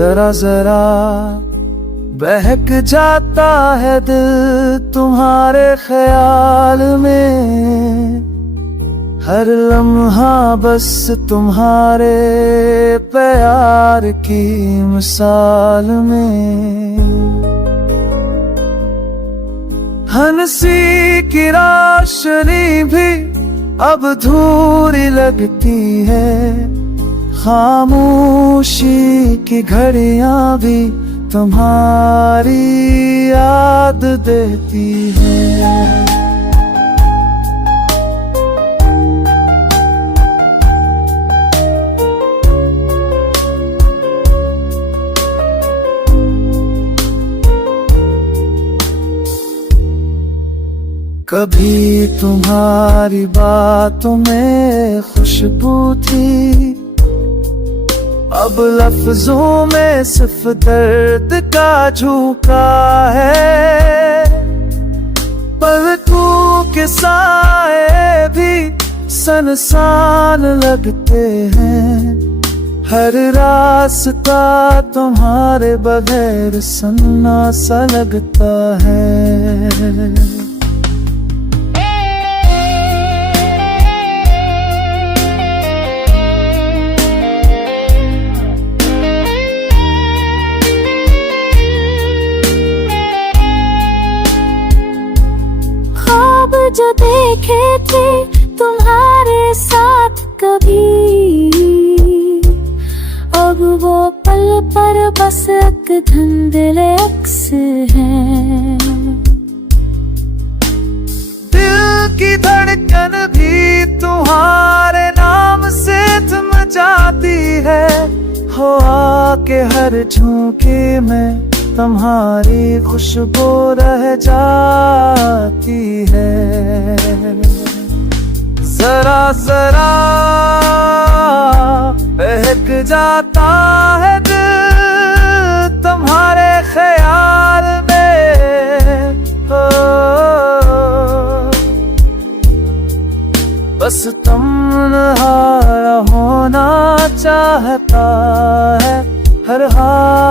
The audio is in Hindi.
जरा जरा बहक जाता है दिल तुम्हारे ख्याल में, हर लम्हा बस तुम्हारे प्यार की मिसाल में। हंसी की रोशनी भी अब धूरी लगती है, खामोशी की घड़ियां भी तुम्हारी याद देती है। कभी तुम्हारी बातों में खुशबू थी, अब लफ्जों में सिर्फ दर्द का झोंका है। पलकों के साए भी सनसान लगते हैं, हर रास्ता तुम्हारे बगैर सन्ना सा लगता है। जो देखे थे तुम्हारे साथ कभी, अब वो पल पर बस एक धुंधले अक्स है। दिल की धड़कन भी तुम्हारे नाम से थम जाती है, हो आके हर झोंके में तुम्हारी खुशबू रह जाती है। जरा जरा बहक जाता है दिल तुम्हारे ख्याल में, हो बस तुम्हारा होना चाहता है हर हाल